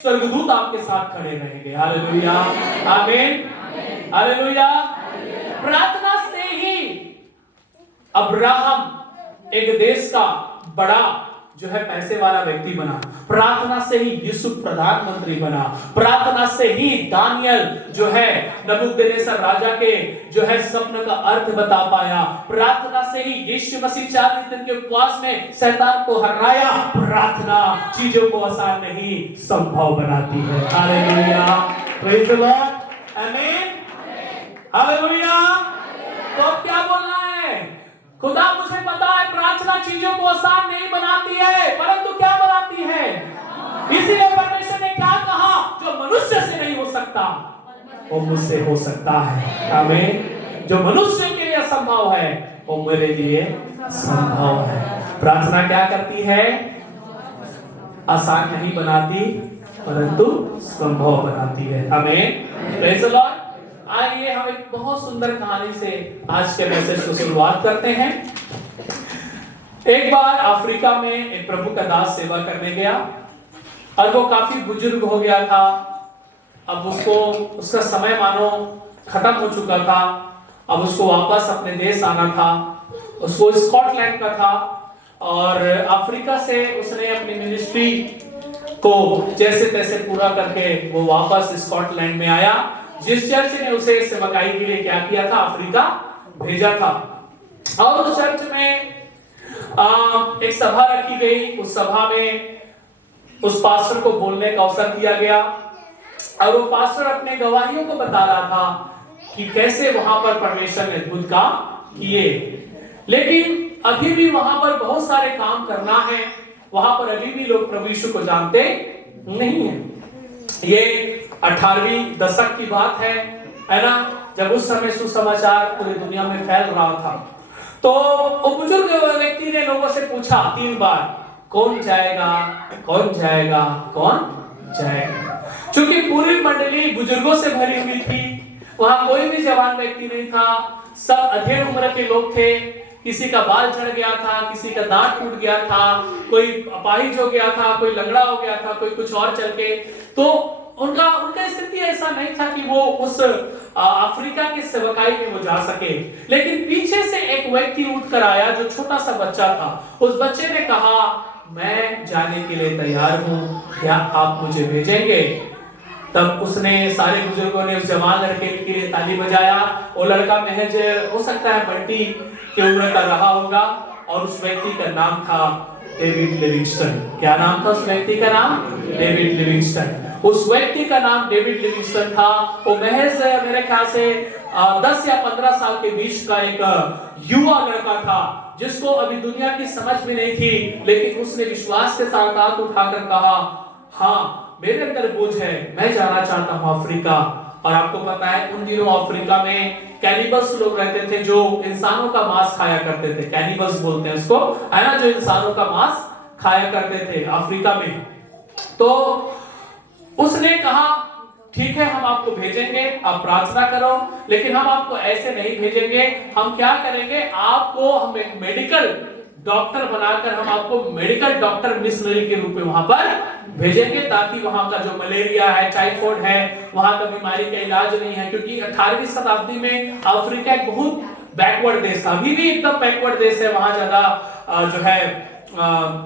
स्वर्गदूत आपके साथ खड़े रहेंगे। हालेलुया, आमीन, हालेलुया। प्रार्थना से ही अब्राहम एक देश का बड़ा जो है पैसे वाला व्यक्ति बना, प्रार्थना से ही यूसुफ प्रधानमंत्री बना, प्रार्थना से ही दानियल जो है नबूकदनेस्सर राजा के जो है स्वप्न का अर्थ बता पाया, प्रार्थना से ही यीशु मसीह 40 दिन के उपवास में शैतान को हराया। प्रार्थना चीजों को आसान नहीं संभव बनाती है। हालेलुया, प्रेज़ द लॉर्ड, आमीन, हालेलुया। तो क्या बोलना है? खुदा मुझे पता है प्रार्थना चीजों को आसान नहीं बनाती है, परंतु क्या बनाती है? इसीलिए परमेश्वर ने क्या कहा? जो मनुष्य से नहीं हो सकता वो मुझसे हो सकता है। आमीन। जो मनुष्य के लिए असंभव है वो मेरे लिए संभव है। प्रार्थना क्या करती है? आसान नहीं बनाती परंतु संभव बनाती है। आमीन, प्रेज़ द लॉर्ड। आइए हम एक बहुत सुंदर कहानी से आज के मैसेज को शुरुआत करते हैं। एक बार अफ्रीका में एक प्रभु का दास सेवा करने गया और वो काफी बुजुर्ग हो गया था। अब उसका समय मानो खत्म हो चुका था। अब उसको वापस अपने देश आना था। उसको स्कॉटलैंड का था और अफ्रीका से उसने अपनी मिनिस्ट्री को जैसे तैसे पूरा करके वो वापस स्कॉटलैंड में आया, जिस चर्च ने उसे सेवकाई के लिए क्या किया था, अफ्रीका भेजा था। और उस चर्च में एक सभा रखी गई। उस सभा में उस पास्टर को बोलने का अवसर दिया गया और वो पास्टर अपने गवाहियों को बता रहा था कि कैसे वहां पर परमेश्वर ने अद्भुत काम किए। लेकिन अभी भी वहां पर बहुत सारे काम करना है। वहां पर अभी भी लोग प्रभु यीशु को जानते नहीं है। ये 18वीं दशक की बात है ना, जब उस समय सुसमाचार पूरी दुनिया में फैल रहा था। तो वो बुजुर्ग व्यक्ति ने लोगों से पूछा 3 बार, कौन जाएगा, कौन जाएगा, कौन जाएगा। क्योंकि पूरी मंडली बुजुर्गों से भरी हुई थी, वहां कोई भी जवान व्यक्ति नहीं था, सब अधेड़ उम्र के लोग थे। किसी का बाल झड़ गया था, किसी का दांत टूट गया था, कोई अपाहिज हो गया था, कोई लंगड़ा हो गया था, कोई कुछ और चल के। तो उनका स्थिति ऐसा नहीं था कि वो उस अफ्रीका की सेवकाई में वो जा सके। लेकिन पीछे से एक व्यक्ति उठकर आया जो छोटा सा बच्चा था। उस बच्चे ने कहा, मैं जाने के लिए तैयार हूं, क्या आप मुझे भेजेंगे? तब उसने, सारे बुजुर्गों ने उस जवान लड़के के लिए ताली बजाया। वो लड़का महज हो सकता है बंटी की उम्र का रहा होगा और उस व्यक्ति का नाम था डेविड लिविंगस्टन। क्या नाम था उस व्यक्ति का नाम? David Livingstone. उस व्यक्ति का नाम डेविड लिविंगस्टन था। वो महज मेरे ख्याल से 10 या 15 साल के बीच का एक युवा लड़का था, जिसको अभी दुनिया की समझ भी नहीं थी। लेकिन उसने विश्वास के साथ हाथ उठाकर कहा, हाँ मेरे अंदर बोझ है, मैं जाना चाहता हूँ अफ्रीका। और आपको पता है उन दिनों अफ्रीका में कैनिबल्स लोग रहते थे जो इंसानों का मांस खाया करते थे। कैनिबल्स बोलते हैं उसको, है ना, जो इंसानों का मांस खाया करते थे अफ्रीका में। तो उसने कहा, ठीक है हम आपको भेजेंगे, आप प्रार्थना करो, लेकिन हम आपको ऐसे नहीं भेजेंगे। हम क्या करेंगे, आपको हम एक मेडिकल डॉक्टर बनाकर हम आपको मेडिकल डॉक्टर मिशनरी के रूप में वहां पर भेजेंगे, ताकि वहां का जो मलेरिया है, टाइफाइड है, वहां का बीमारी का इलाज नहीं है। क्योंकि 18वीं शताब्दी में अफ्रीका एक बहुत बैकवर्ड देश था, अभी भी एकदम बैकवर्ड देश है, वहां ज्यादा जो है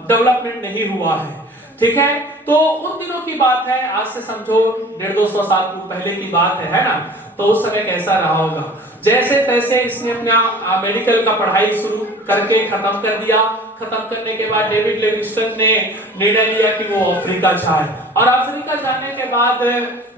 डेवलपमेंट नहीं हुआ है। ठीक है, तो उन दिनों की बात है, आज से समझो 150-200 साल पहले की बात है ना। तो उस समय कैसा रहा होगा। जैसे तैसे इसने अपना मेडिकल का पढ़ाई शुरू करके खत्म कर दिया। खत्म करने के बाद डेविड लिविंगस्टन ने निर्णय लिया कि वो अफ्रीका जाए। और अफ्रीका जाने के बाद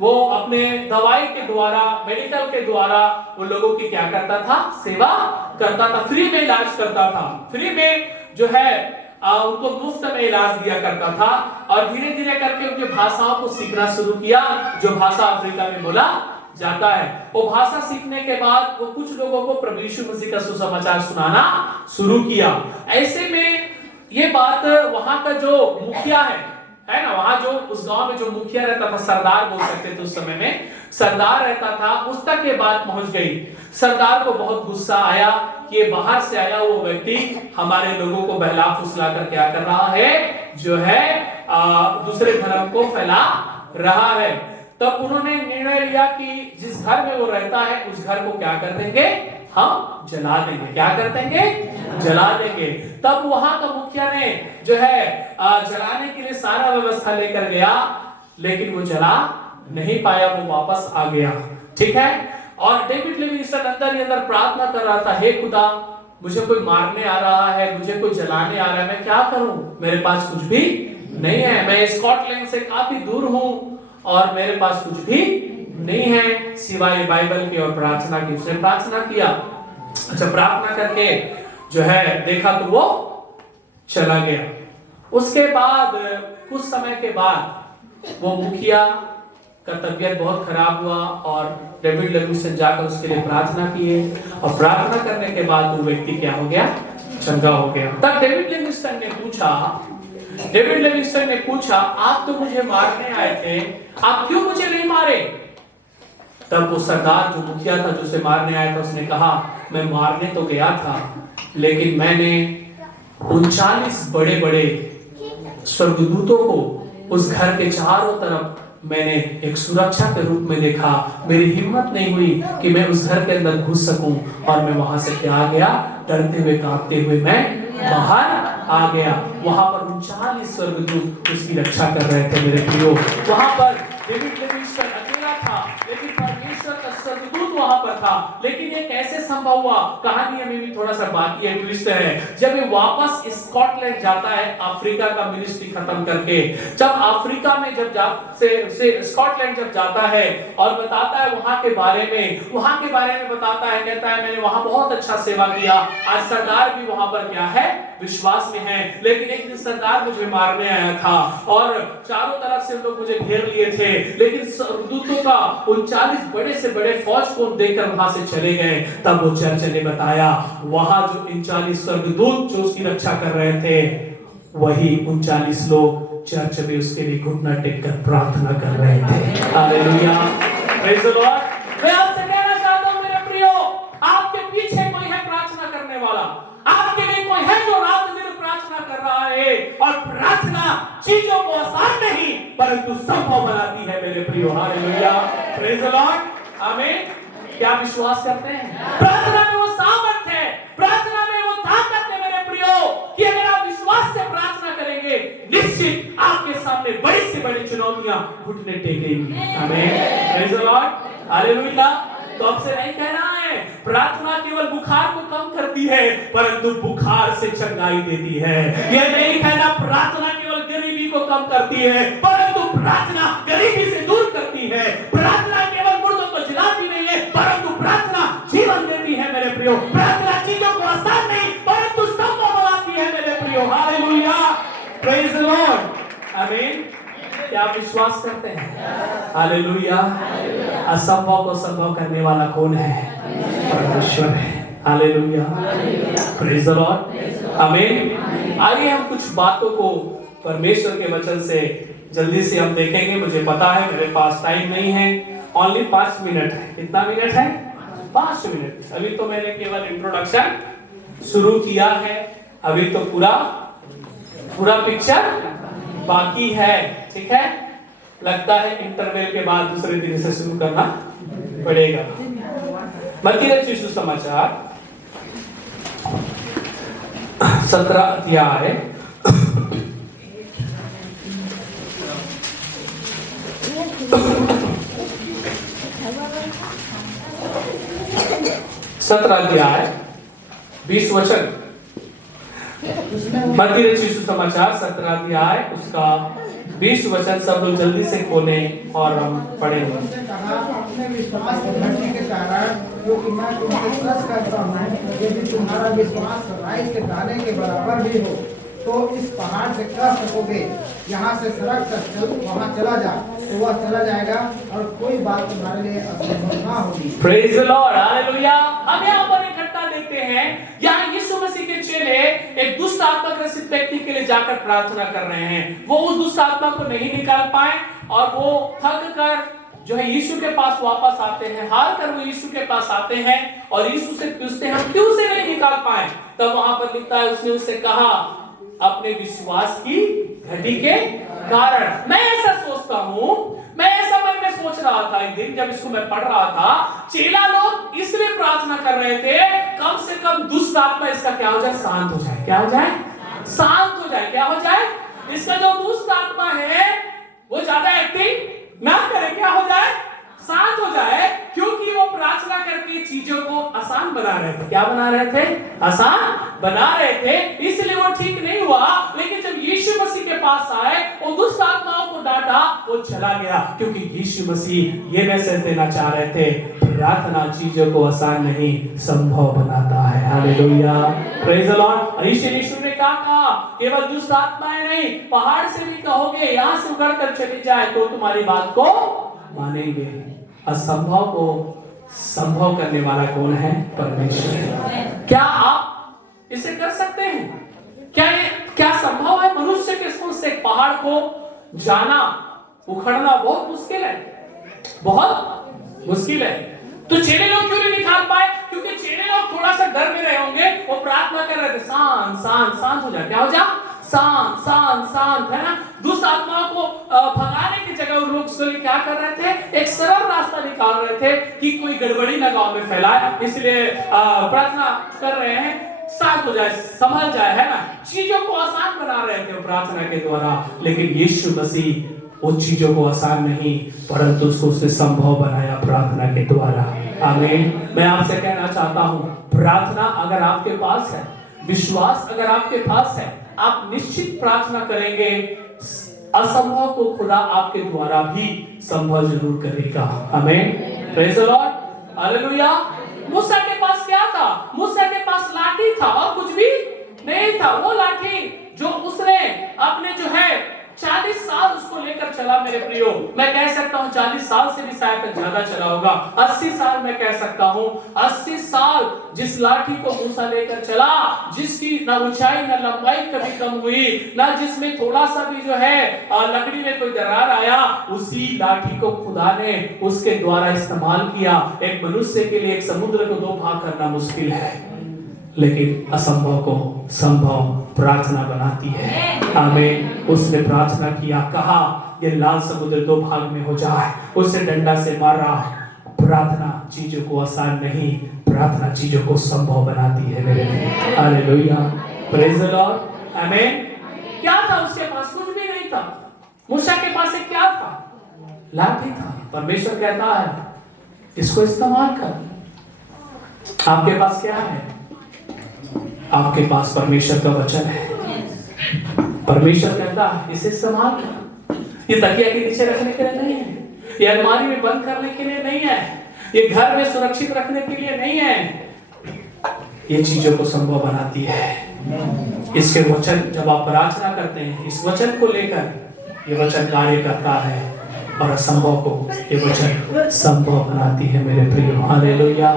वो अपने दवाई के द्वारा, मेडिकल के द्वारा वो लोगों की क्या करता था, सेवा करता था, फ्री में इलाज करता था, फ्री में जो है उनको मुफ्त में इलाज दिया करता था। और धीरे धीरे करके उनकी भाषाओं को सीखना शुरू किया, जो भाषा अफ्रीका में बोला जाता है। वो भाषा सीखने के बाद वो कुछ लोगों को प्रभु यीशु मसीह का सुसमाचार सुनाना शुरू किया। ऐसे में ये बात वहां का जो मुखिया है ना, वहां जो उस गांव में जो मुखिया रहता था, सरदार बोल सकते थे उस समय में, सरदार रहता था, उस तक ये बात पहुंच गई। सरदार को बहुत गुस्सा आया कि ये बाहर से आया वो व्यक्ति हमारे लोगों को बहला फुसला कर क्या कर रहा है, जो है दूसरे धर्म को फैला रहा है। तब उन्होंने निर्णय लिया कि जिस घर में वो रहता है उस घर को क्या कर देंगे, हम जला देंगे। क्या कर देंगे, जला देंगे। तब वहां का मुखिया ने जो है जलाने के लिए सारा व्यवस्था लेकर गया, लेकिन वो जला नहीं पाया, वो वापस आ गया। ठीक है। और डेविड लिविंगस्टन अंदर ही अंदर प्रार्थना कर रहा था, हे खुदा मुझे कोई मारने आ रहा है, मुझे कोई जलाने आ रहा है, मैं क्या करूं, मेरे पास कुछ भी नहीं है, मैं स्कॉटलैंड से काफी दूर हूं और मेरे पास कुछ भी नहीं है सिवाय बाइबल की और प्रार्थना की। उसने प्रार्थना किया। अच्छा, प्रार्थना करके जो है देखा तो वो चला गया। उसके बाद कुछ समय के बाद वो मुखिया का तबीयत बहुत खराब हुआ और डेविड लिविंगस्टन जाकर उसके लिए प्रार्थना किए और प्रार्थना करने के बाद वो व्यक्ति क्या हो गया, चंगा हो गया। तब डेविड लिविंगस्टन ने पूछा आप तो मुझे मारने आए थे, आप क्यों मुझे नहीं मारे? तब वो सरदार जो मुखिया था, जो उसे मारने आया था, उसने कहा मैं मारने तो गया था, लेकिन मैंने 39 बड़े बड़े स्वर्गदूतों को उस घर के चारों तरफ मैंने एक सुरक्षा के रूप में देखा। मेरी हिम्मत नहीं हुई कि मैं उस घर के अंदर घुस सकूं और मैं वहां से क्या आ गया, डरते हुए कांपते हुए मैं बाहर आ गया। वहां पर 39 स्वर्गदूत उसकी रक्षा कर रहे थे मेरे प्रियो। वहां पर डेविड लिविंगस्टन अकेला था, लेकिन परमेश्वर का स्वर्गदूत वहां पर था। लेकिन ये कैसे संभव हुआ, कहानी अभी भी थोड़ा सा बाकी है, ट्विस्ट है। जब ये वापस स्कॉटलैंड जाता है अफ्रीका का मिनिस्ट्री खत्म करके, जब अफ्रीका में जब स्कॉटलैंड जब जाता है और बताता है वहां के बारे में बताता है, कहता है मैंने वहां बहुत अच्छा सेवा किया, आज सरदार भी वहां पर क्या है, विश्वास में है। लेकिन एक दिन सरदार मुझे मारने आया था और चारों तरफ से लोग मुझे घेर लिए थे, लेकिन स्वर्गदूतों का 39 बड़े से बड़े फौज को देखकर वहां से चले गए। तब वो चर्च ने बताया वहां जो 39 स्वर्गदूत जो उसकी रक्षा कर रहे थे, वही 39 लोग चर्च में उसके लिए घुटना टेककर प्रार्थना कर रहे थे। Hallelujah, praise the Lord. मैं आपसे कहना चाहता हूं मेरे प्रियो, आपके पीछे कोई है प्रार्थना करने वाला, आपके लिए कोई है जो रात दिन प्रार्थना कर रहा है। और प्रार्थना चीजों को आसान नहीं परंतु संभव बनाती है मेरे प्रियो। हालेलुया, प्रेज द लॉर्ड, आमीन। क्या विश्वास करते हैं? प्रार्थना में वो सामर्थ है, प्रार्थना में वो ताकत है मेरे प्रियो, कि अगर आप विश्वास से प्रार्थना करेंगे निश्चित आपके सामने बड़ी से बड़ी चुनौतियां घुटने टेकेंगी। आमीन, प्रेज द लॉर्ड, हालेलुया। तो आपसे नहीं कहना है प्रार्थना केवल बुखार को कम करती है, परंतु बुखार से चंगाई देती है। यह नहीं कहना प्रार्थना केवल गरीबी को कम करती है, परंतु प्रार्थना गरीबी से दूर करती है। प्रार्थना केवल मुर्दों को जिलाती नहीं है, परंतु प्रार्थना जीवन देती है मेरे प्रियो। प्रार्थना चीजों को आसान नहीं परंतु संभव बनाती है मेरे प्रियो। हालेलुया, प्रेज द लॉर्ड, आमीन। क्या आप विश्वास करते हैं? हालेलुया। असंभव को संभव करने वाला कौन है? परमेश्वर है। हालेलुया, प्रेज द लॉर्ड, आमीन। आइए हम कुछ बातों को परमेश्वर के वचन से जल्दी से हम देखेंगे। मुझे पता है मेरे पास टाइम नहीं है, ओनली 5 मिनट है। कितना मिनट है? 5 मिनट। अभी तो मैंने केवल इंट्रोडक्शन शुरू किया है, अभी तो पूरा पिक्चर बाकी है। ठीक है, लगता है इंटरवल के बाद दूसरे दिन से शुरू करना पड़ेगा। मत्ती रचित सुसमाचार 17 अध्याय 17 अध्याय 20 वचन। मत्ती रचित सुसमाचार 17 अध्याय उसका 20 वचन सब लोग जल्दी से खोले और हम पढ़ेंगे। अपने विश्वास बढ़ने के कारण जो कि मैं तुमसे सच करता हूँ, यदि तुम्हारा विश्वास राई के दाने के बराबर भी हो तो इस पहाड़ से कह सकोगे यहाँ से सड़क तक चल, वहाँ चला जा, तो वह चला जाएगा और कोई बात तुम्हारे लिए असंभव ना होगी। Praise the Lord, hallelujah. हम यहाँ पर इकट्ठा देखते हैं, यहाँ यीशु मसीह के चेले एक दुष्ट आत्मा ग्रसित व्यक्ति के लिए जाकर प्रार्थना कर रहे हैं। वो उस दुष्ट आत्मा को नहीं निकाल पाए और वो थक कर जो है यीशु के पास वापस आते हैं। हार कर वो यीशु के पास आते हैं और यीशु से पूछते हैं हम क्यों से नहीं निकाल पाए। तब वहां पर लिखता है उसने उससे कहा अपने विश्वास की घटी के कारण। मैं ऐसा सोचता हूं रहा था एक दिन जब इसको मैं पढ़ रहा था, चेला लोग इसलिए प्रार्थना कर रहे थे कम से कम दुष्ट आत्मा इसका क्या हो जाए, शांत हो जाए। क्या हो जाए? शांत हो जाए। क्या हो जाए? इसका जो दुष्ट आत्मा है वो ज्यादा एक्टिंग ना करे, क्या हो जाए, शांत हो जाए। क्योंकि वो प्रार्थना करके चीजों को आसान बना रहे थे। क्या बना रहे थे? आसान बना रहे थे, इसलिए वो ठीक नहीं हुआ। लेकिन जब यीशु मसीह के पास आए, वो दुष्ट आत्माओं को डांटा, वो चला गया। क्योंकि यीशु मसीह ये मैसेज देना चाह रहे थे, प्रार्थना चीजों को आसान नहीं संभव बनाता है। Hallelujah, praise the lord. यीशु ने कहा केवल दुष्ट आत्माएं नहीं, पहाड़ से भी कहोगे यहां से उगड़ कर चली जाए तो तुम्हारी बात को मानेंगे। असंभव को संभव करने वाला कौन है? परमेश्वर। क्या आप इसे कर सकते हैं? क्या संभव है मनुष्य के सोच से पहाड़ को जाना, उखड़ना बहुत मुश्किल है, बहुत मुश्किल है। तो चेले लोग क्यों नहीं निकाल पाए? क्योंकि चेले लोग थोड़ा सा डर में रहे होंगे, वो प्रार्थना कर रहे थे शांत शांत शांत हो जा। क्या हो जा? शांत शांत शांत, है ना। दुष्ट आत्माओं को भगाने की जगह उन लोग उसके लिए क्या कर रहे थे? एक सरल रास्ता निकाल रहे थे कि कोई गड़बड़ी ना गांव में फैलाए, इसलिए प्रार्थना कर रहे हैं शांत हो जाए, संभल जाए, है ना। चीजों को आसान बना रहे थे प्रार्थना के द्वारा। लेकिन यीशु मसीह उन चीजों को आसान नहीं परंतु उसको उसने संभव बनाया प्रार्थना के द्वारा। आमीन। मैं आपसे कहना चाहता हूं, प्रार्थना अगर आपके पास है, विश्वास अगर आपके पास है, आप निश्चित प्रार्थना करेंगे, असंभव को खुदा आपके द्वारा भी संभव जरूर करेगा। आमीन, प्रेज द लॉर्ड, हालेलुया। मूसा के पास क्या था? मूसा के पास लाठी था और कुछ भी नहीं था। वो लाठी जो उसने अपने जो है 40 साल उसको लेकर चला। मेरे प्रियो, मैं कह सकता हूं 40 साल से भी शायद ज्यादा चला होगा, 80 साल मैं कह सकता हूं। 80 साल जिस लाठी को मूसा लेकर चला, जिसकी ना ऊंचाई ना लंबाई कभी कम हुई, ना जिसमें थोड़ा सा भी जो है लकड़ी में कोई दरार आया, उसी लाठी को खुदा ने उसके द्वारा इस्तेमाल किया। एक मनुष्य के लिए एक समुद्र को 2 भाग करना मुश्किल है, लेकिन असंभव को संभव प्रार्थना बनाती है। आमीन। उसने प्रार्थना किया, कहा ये लाल समुद्र 2 भाग में हो जाए, उससे डंडा से मारा। प्रार्थना चीजों को आसान नहीं, प्रार्थना चीजों को संभव बनाती है मेरे लिए। हालेलुया, प्रेज द लॉर्ड, आमीन। क्या था उसके पास? कुछ भी नहीं था। मूसा के पास एक क्या था? लाठी था। परमेश्वर कहता है इसको इस्तेमाल कर। आपके पास क्या है? आपके पास परमेश्वर का वचन है। परमेश्वर कहता है इसे इस्तेमाल कर। ये तकिया के नीचे रखने के लिए नहीं है, ये अलमारी में बंद करने के लिए नहीं है, ये घर में सुरक्षित रखने के लिए नहीं है, ये चीजों को संभव बनाती है। इसके वचन जब आप प्रार्थना करते हैं, इस वचन को लेकर ये वचन कार्य करता है और असंभव को ये वचन संभव बनाती है मेरे प्रियो। हालेलुया,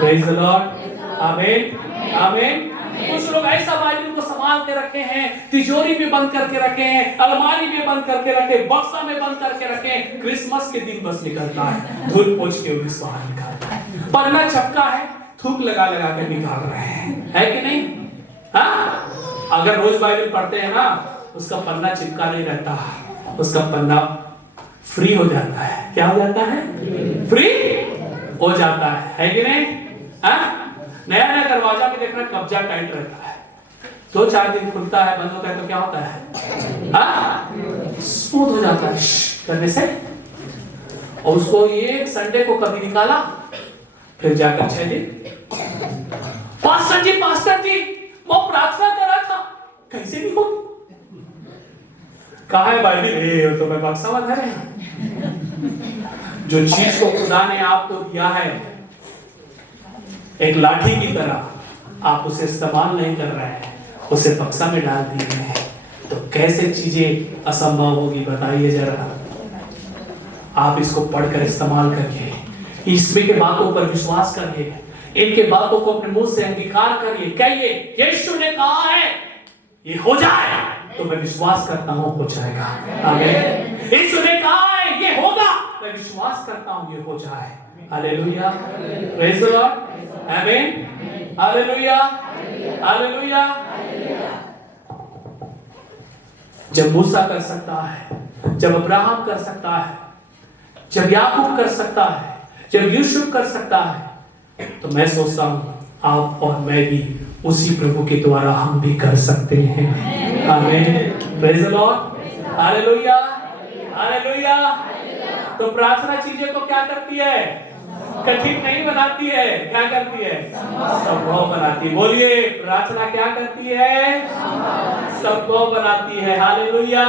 प्रेज द लॉर्ड, आमीन, आमीन। कुछ लोग ऐसा बाइबल को संभाल के रखे हैं, तिजोरी में बंद करके रखे हैं, अलमारी में बंद करके रखे, बक्सा में बंद करके रखे। क्रिसमस के दिन बस निकलता है, धूल पोंछ के उस बाहर निकालता है। पन्ना चपका है, थूक लगा लगा के निकाल रहे हैं, है कि नहीं? हाँ, अगर रोज बाइबल पढ़ते हैं ना, उसका पन्ना चिपका नहीं रहता, उसका पन्ना फ्री हो जाता है। क्या हो जाता है? फ्री हो जाता है कि नहीं? हाँ, नया नया दरवाजा में देखना कब्जा टाइट रहता है, 2-4 दिन खुलता है, बंद होता है तो क्या होता है? स्मूथ हो जाता है करने से। और उसको ये संडे को कभी निकाला, फिर जाकर 6 दिन, पास्टर जी वो प्रार्थना कर रहा था, कैसे नहीं हो? कहा है बाइबल? तो मैं बक्सा में धरे। जो चीज को खुदा ने आपको दिया है एक लाठी की तरह, आप उसे इस्तेमाल नहीं कर रहे हैं, उसे बक्सा में डाल दिए हैं, तो कैसे चीजें असंभव होगी बताइए जरा। आप इसको पढ़कर इस्तेमाल करिए, इसमें के बातों पर विश्वास करिए, इनके बातों को अपने मुंह से अंगीकार करिए, कहिए यीशु ने कहा है ये हो जाए, तो मैं विश्वास करता हूं हो जाएगा। आमीन। यीशु ने कहा है ये होगा, मैं विश्वास करता हूं ये हो जाए। हालेलुया, प्रेज द लॉर्ड, आमीन, हालेलुया, हालेलुया। जब मूसा कर सकता है, जब अब्राहम कर सकता है, जब याकूब कर सकता है, जब यूसुफ कर सकता है, तो मैं सोचता हूं आप और मैं भी उसी प्रभु के द्वारा हम भी कर सकते हैं। आमीन, praise the Lord, hallelujah, hallelujah. तो प्रार्थना चीजें को क्या करती है? कठिन नहीं बनाती है, क्या करती है? संभव बनाती है। बोलिए, प्रार्थना क्या करती है? संभव बनाती है। हालेलुया।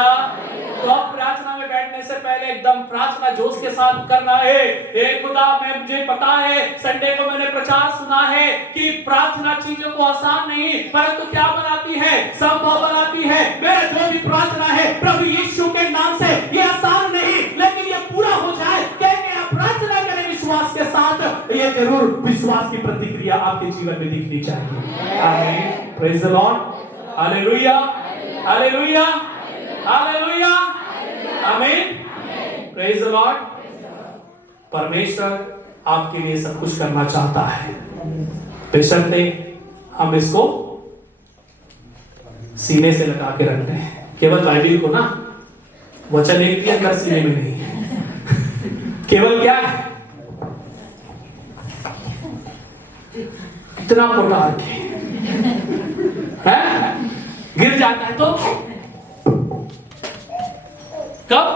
तो अब प्रार्थना में बैठने से पहले एकदम प्रार्थना जोश के साथ करना है। हे खुदा, मुझे पता है, संडे को मैंने प्रचार सुना है कि प्रार्थना चीजों को आसान नहीं परंतु क्या बनाती है? संभव बनाती है। मेरा जो भी प्रार्थना है प्रभु यीशु के नाम से, ये आसान नहीं लेकिन ये पूरा हो जाए। कहेंगे आप प्रार्थना करें विश्वास के साथ, ये जरूर विश्वास की प्रतिक्रिया आपके जीवन में दिखनी चाहिए। आमीन, praise the Lord, hallelujah, hallelujah, hallelujah, आमीन, प्रेज द लॉर्ड। परमेश्वर आपके लिए सब कुछ करना चाहता है, बेशर्ते हम इसको सीने से लगा के रखते हैं। केवल बाइबल को ना, वचन एक भी अंदर सीने में नहीं है। केवल क्या है? कितना मोटा है, गिर जाता है तो कब?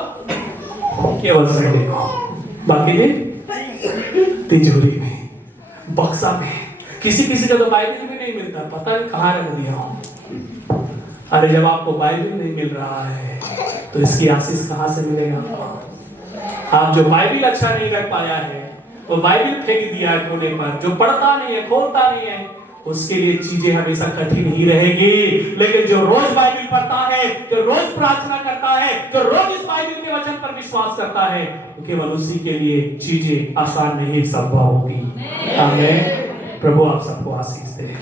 केवल संडे को, बाकी दिन तिजोरी में, बक्सा में। किसी किसी का तो बाइबल भी नहीं मिलता, पता नहीं कहाँ रख दिया हूं। अरे जब आपको बाइबल नहीं मिल रहा है तो इसकी आशीष कहां से मिलेगा? आप जो बाइबल अच्छा नहीं रख पाया है, वो बाइबल फेंक दिया है कोने पर, जो पढ़ता नहीं है, खोलता नहीं है, उसके लिए चीजें हमेशा कठिन ही रहेगी। लेकिन जो रोज बाइबल पढ़ता है, जो रोज प्रार्थना करता है, जो रोज इस बाइबल के वचन पर विश्वास करता है, तो केवल उसी के लिए चीजें आसान नहीं संभव होगी। आमीन। प्रभु आप सबको आशीष दे।